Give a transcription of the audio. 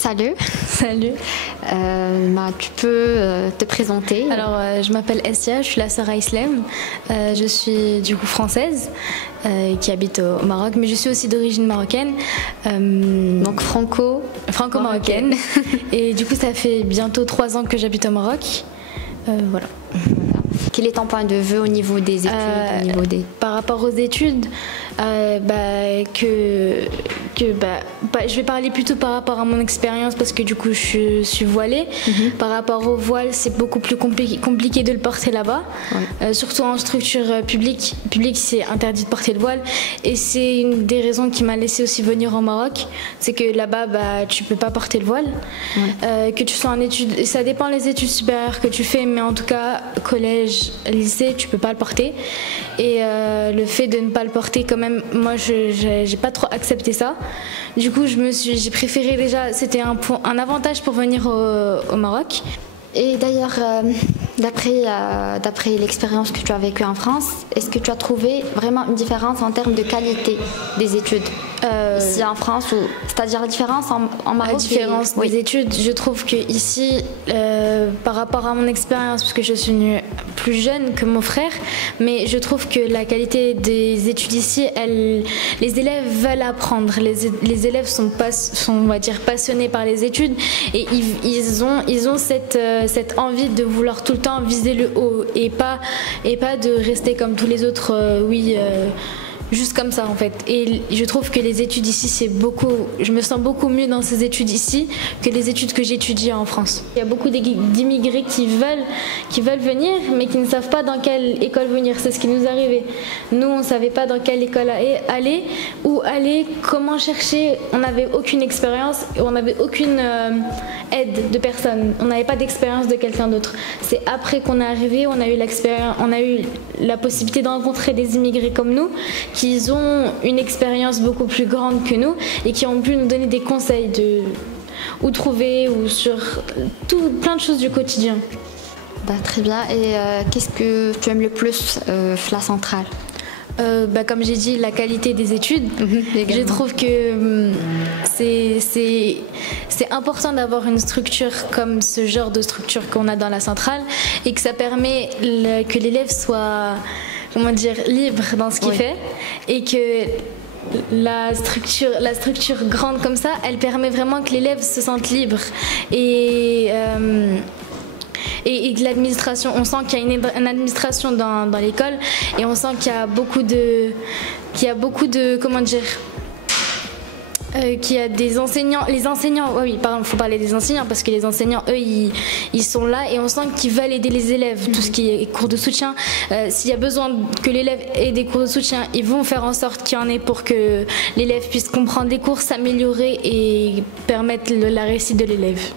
Salut. Salut. Tu peux te présenter? Alors, je m'appelle Essia, je suis la Sarah Islem. Je suis du coup française qui habite au Maroc, mais je suis aussi d'origine marocaine. Donc franco-marocaine. Et du coup, ça fait bientôt 3 ans que j'habite au Maroc. Voilà. Quel est ton point de vue au niveau des études, Par rapport aux études, je vais parler plutôt par rapport à mon expérience parce que du coup je suis voilée. Par rapport au voile, c'est beaucoup plus compliqué de le porter là-bas. Surtout en structure publique. C'est interdit de porter le voile. Et c'est une des raisons qui m'a laissé aussi venir au Maroc. C'est que là-bas, tu peux pas porter le voile. Que tu sois en études, ça dépend des études supérieures que tu fais, mais en tout cas, collège, lycée, tu peux pas le porter. Et le fait de ne pas le porter, quand même, moi, j'ai pas trop accepté ça. Du coup, j'ai préféré déjà, c'était un avantage pour venir au Maroc. Et d'ailleurs, d'après l'expérience que tu as vécue en France, est-ce que tu as trouvé vraiment une différence en termes de qualité des études ici en France, c'est-à-dire la différence en Maroc? La différence des études, je trouve que ici, par rapport à mon expérience, parce que je suis venue plus jeune que mon frère, mais je trouve que la qualité des études ici, les élèves veulent apprendre. Les élèves sont on va dire, passionnés par les études et ils ont cette envie de vouloir tout le temps viser le haut et pas de rester comme tous les autres, juste comme ça en fait. Et je trouve que les études ici, je me sens beaucoup mieux dans ces études ici que les études que j'ai étudiées en France. Il y a beaucoup d'immigrés qui veulent venir mais qui ne savent pas dans quelle école venir. C'est ce qui nous est arrivé. Nous, on ne savait pas dans quelle école aller, où aller, comment chercher. On n'avait aucune expérience et on n'avait aucune aide de personne. On n'avait pas d'expérience de quelqu'un d'autre. C'est après qu'on est arrivé, on a eu la possibilité de rencontrer des immigrés comme nous qui ont une expérience beaucoup plus grande que nous et qui ont pu nous donner des conseils de où trouver ou sur plein de choses du quotidien. Très bien. Et qu'est-ce que tu aimes le plus la centrale? Comme j'ai dit, la qualité des études. Je trouve que c'est important d'avoir une structure comme ce genre de structure qu'on a dans la centrale et que ça permet que l'élève soit, comment dire, libre dans ce qu'il fait et que la structure grande comme ça, elle permet vraiment que l'élève se sente libre et que l'administration, on sent qu'il y a une administration dans l'école et on sent qu'il y a beaucoup de comment dire, qu'il y a des enseignants, il faut parler des enseignants parce que les enseignants, eux, ils sont là et on sent qu'ils veulent aider les élèves, tout ce qui est cours de soutien. S'il y a besoin que l'élève ait des cours de soutien, ils vont faire en sorte qu'il y en ait pour que l'élève puisse comprendre les cours, s'améliorer et permettre la réussite de l'élève.